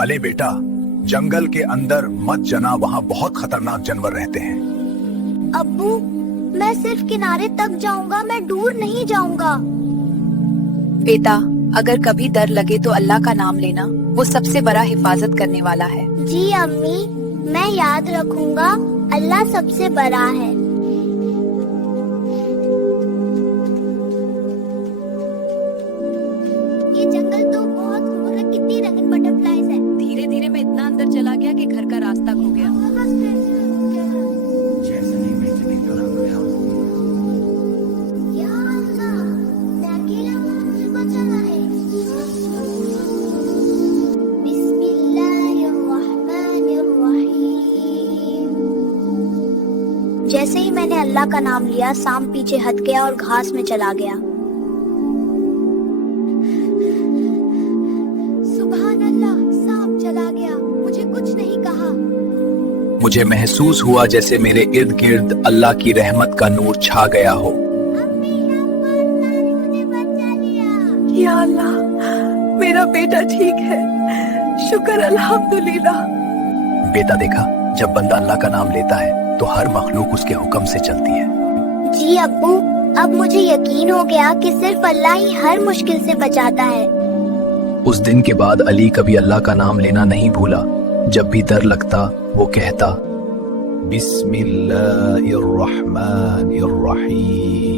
अले बेटा, जंगल के अंदर मत जाना, वहाँ बहुत खतरनाक जानवर रहते हैं। अब्बू, मैं सिर्फ किनारे तक जाऊंगा, मैं दूर नहीं जाऊंगा। बेटा, अगर कभी डर लगे तो अल्लाह का नाम लेना, वो सबसे बड़ा हिफाजत करने वाला है। जी अम्मी, मैं याद रखूंगा, अल्लाह सबसे बड़ा है। ये जंगल तो बहुत खूबसूरत, कितनी रंगीन बटरफ्लाईज है। धीरे धीरे मैं इतना अंदर चला गया कि घर का रास्ता खो गया। या अल्लाह, मैं अकेला हूँ, मुझे बचाना है। बिस्मिल्लाहिर्रहमानिर्रहीम। जैसे ही मैंने अल्लाह का नाम लिया, सांप पीछे हट गया और घास में चला गया। सुभान अल्लाह, सांप चला गया, मुझे कुछ नहीं कहा। मुझे महसूस हुआ जैसे मेरे इर्द गिर्द अल्लाह की रहमत का नूर छा गया हो। अम्मी, अब्बा, अल्लाह ने मुझे बचा लिया। या अल्लाह, मेरा बेटा ठीक है, शुक्र अल्हम्दुलिल्लाह। बेटा देखा, जब बंदा अल्लाह का नाम लेता है तो हर मखलूक उसके हुक्म से चलती है। जी अब्बू, अब मुझे यकीन हो गया कि सिर्फ अल्लाह ही हर मुश्किल से बचाता है। उस दिन के बाद अली कभी अल्लाह का नाम लेना नहीं भूला। जब भी डर लगता वो कहता बिस्मिल्लाहिर्रहमानिर्रहीम।